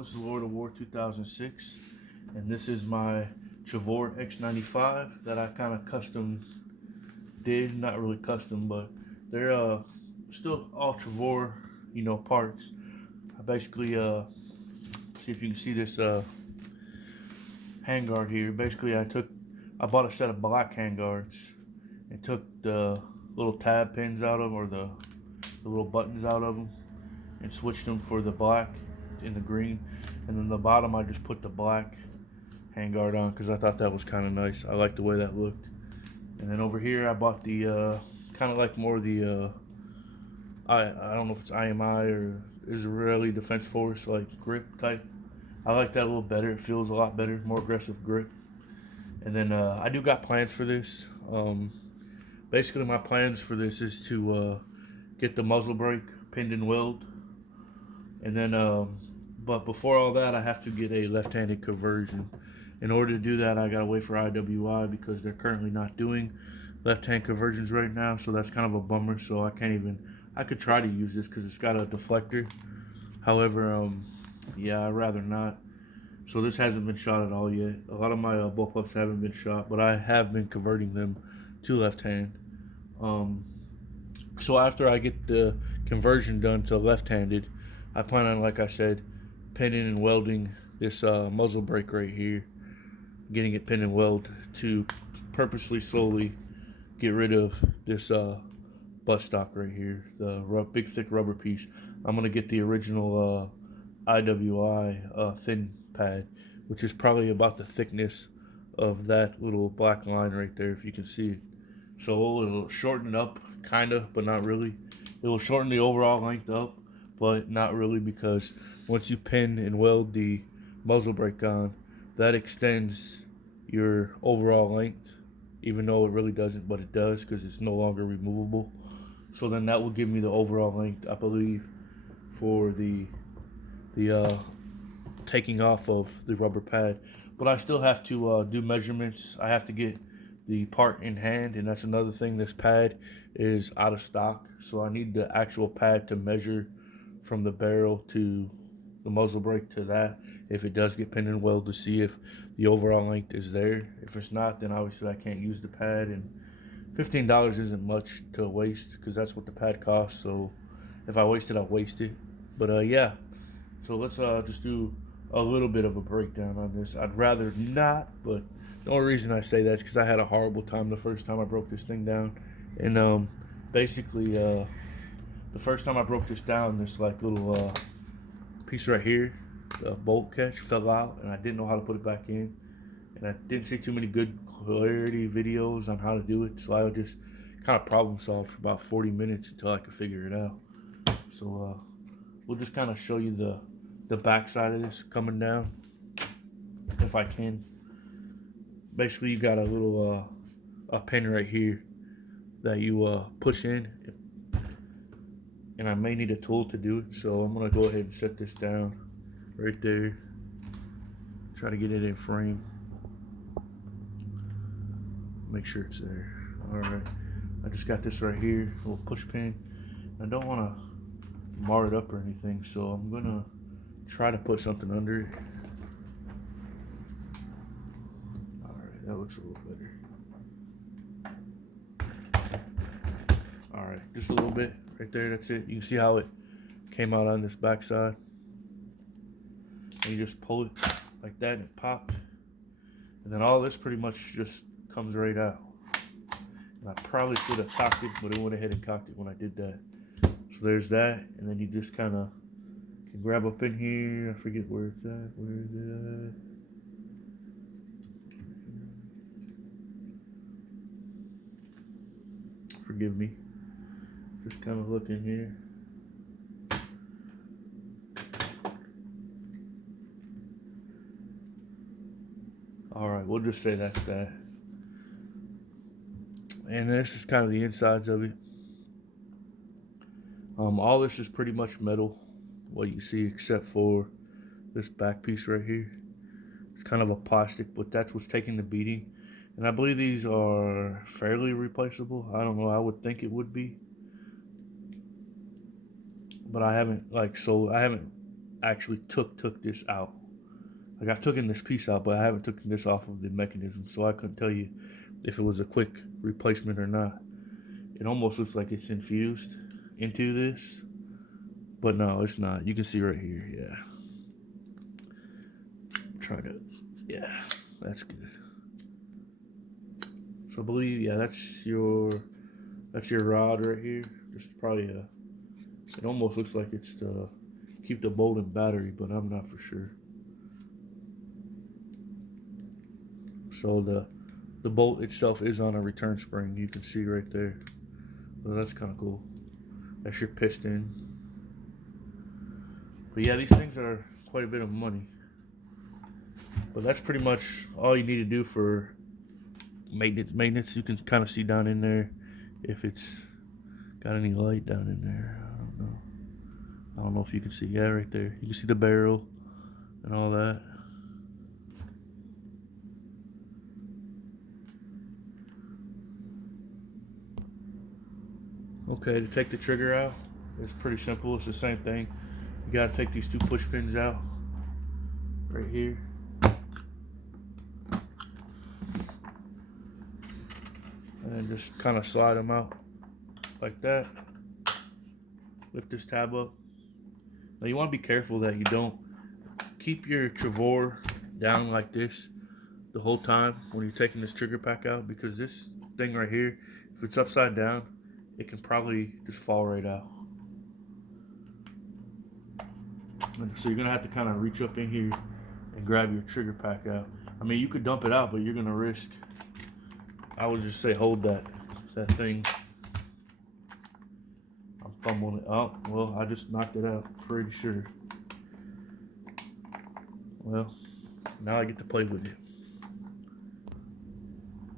This is Lord of War 2006, and this is my tavor x95 that I kind of custom did. Not really custom, but they're still all tavor, parts. I basically see if you can see this handguard here. Basically, I bought a set of black handguards and took the little tab pins out of them, or the little buttons out of them, and switched them for the black and the green, and then the bottom I just put the black handguard on because I thought that was kind of nice. I like the way that looked. And then over here I bought the kind of like more the I don't know if it's IMI or Israeli Defense Force like grip type. I like that a little better. It feels a lot better, more aggressive grip. And then I do got plans for this. Basically my plans for this is to get the muzzle brake pinned and weld, and then but before all that I have to get a left-handed conversion. In order to do that I gotta wait for IWI because they're currently not doing left-hand conversions right now, so that's kind of a bummer. So I could try to use this because it's got a deflector. However, yeah, I'd rather not. So this hasn't been shot at all yet. A lot of my bullpups haven't been shot, but I have been converting them to left-hand. So after I get the conversion done to left-handed, I plan on, like I said, pinning and welding this muzzle brake right here, getting it pinned and welded to purposely slowly get rid of this butt stock right here, the big thick rubber piece. I'm gonna get the original IWI thin pad, which is probably about the thickness of that little black line right there, if you can see it. So it'll shorten it up, kind of, but not really. It will shorten the overall length up, but not really, because once you pin and weld the muzzle brake on, that extends your overall length, even though it really doesn't, but it does because it's no longer removable. So then that will give me the overall length, I believe, for the taking off of the rubber pad. But I still have to do measurements. I have to get the part in hand, and that's another thing. This pad is out of stock, so I need the actual pad to measure from the barrel to the muzzle brake to that, if it does get pinned and welded, to see if the overall length is there. If it's not, then obviously I can't use the pad, and $15 isn't much to waste because that's what the pad costs. So if I waste it, I'll waste it. But yeah, so let's just do a little bit of a breakdown on this. I'd rather not, but the only reason I say that is because I had a horrible time the first time I broke this thing down. And basically the first time I broke this down, this like little piece right here, the bolt catch, fell out, and I didn't know how to put it back in, and I didn't see too many good clarity videos on how to do it, so I would just kind of problem solve for about 40 minutes until I could figure it out. So we'll just kind of show you the back side of this coming down, if I can. Basically, you got a little a pin right here that you push in, and I may need a tool to do it, so I'm gonna go ahead and set this down right there. Try to get it in frame. Make sure it's there. Alright, I just got this right here, a little push pin. I don't want to mar it up or anything, so I'm gonna try to put something under it. Alright, that looks a little better. Alright, just a little bit right there, that's it. You can see how it came out on this back side. And you just pull it like that and it popped. And then all this pretty much just comes right out. And I probably should have cocked it, but it went ahead and cocked it when I did that. So there's that, and then you just kind of can grab up in here. I forget where it's at. Where is it at? Forgive me. Just kind of look in here. Alright, we'll just say that's that. And this is kind of the insides of it. All this is pretty much metal, what you see, except for this back piece right here. It's kind of a plastic, but that's what's taking the beating. And I believe these are fairly replaceable. I don't know, I would think it would be. But I haven't actually took this out. Like, I've taken this piece out, but I haven't taken this off of the mechanism, so I couldn't tell you if it was a quick replacement or not. It almost looks like it's infused into this, but no, it's not. You can see right here, yeah. Try to, yeah, that's good. So I believe, yeah, that's your rod right here. There's probably it almost looks like it's to keep the bolt in battery, but I'm not for sure. So the bolt itself is on a return spring. You can see right there. So that's kind of cool. That's your piston. But yeah, these things are quite a bit of money. But that's pretty much all you need to do for maintenance. You can kind of see down in there if it's got any light down in there. I don't know if you can see. Yeah, right there. You can see the barrel and all that. Okay, to take the trigger out, it's pretty simple. It's the same thing. You gotta take these two push pins out right here. And then just kind of slide them out like that. Lift this tab up. Now you want to be careful that you don't keep your tavor down like this the whole time when you're taking this trigger pack out, because this thing right here, if it's upside down, it can probably just fall right out. And so you're gonna have to kind of reach up in here and grab your trigger pack out. I mean, you could dump it out, but you're gonna risk, I would just say hold that thing. I'm fumbling it. Oh, well, I just knocked it out, pretty sure. Well, now I get to play with it.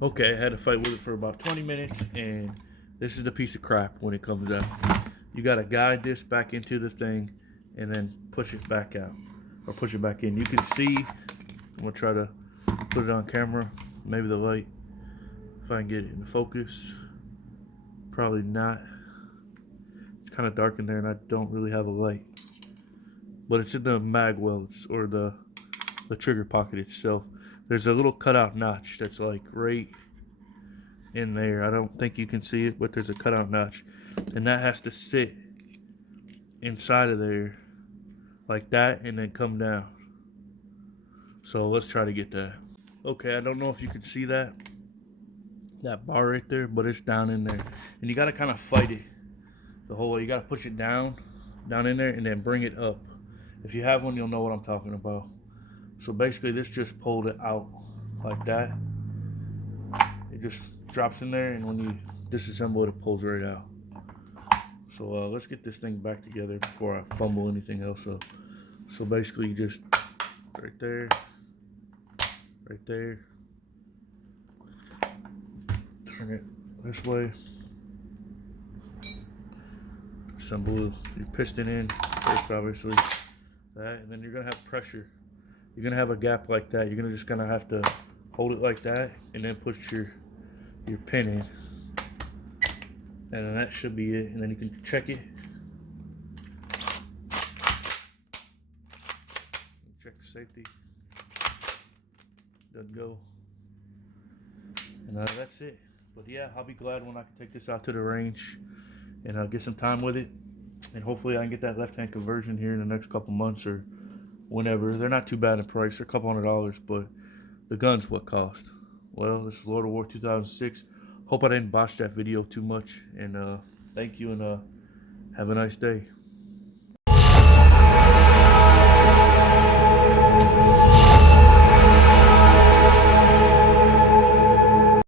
Okay, I had to fight with it for about 20 minutes, and this is the piece of crap when it comes out. You gotta guide this back into the thing and then push it back out, or push it back in. You can see, I'm gonna try to put it on camera, maybe the light, if I can get it in focus. Probably not. It's kind of dark in there and I don't really have a light. But it's in the mag welds, or the trigger pocket itself. There's a little cutout notch that's like right in there. I don't think you can see it, but there's a cutout notch. And that has to sit inside of there like that and then come down. So let's try to get that. Okay, I don't know if you can see that bar right there, but it's down in there. And you gotta kind of fight it the whole way. You gotta push it down in there and then bring it up. If you have one, you'll know what I'm talking about. So basically this just pulled it out like that. It just drops in there, and when you disassemble it, it pulls right out. So let's get this thing back together before I fumble anything else up. So basically you just right there, turn it this way, assemble your piston in first, obviously, that, and then you're gonna have pressure. You're gonna have a gap like that. You're gonna just kind of have to hold it like that and then push your pin in, and then that should be it. And then you can check it. Check the safety. Doesn't go. And that's it. But yeah, I'll be glad when I can take this out to the range and get some time with it. And hopefully I can get that left-hand conversion here in the next couple months or whenever. They're not too bad in price. They're a couple $100, but the gun's what cost. Well, this is Lord of War 2006. Hope I didn't botch that video too much. And thank you, and have a nice day.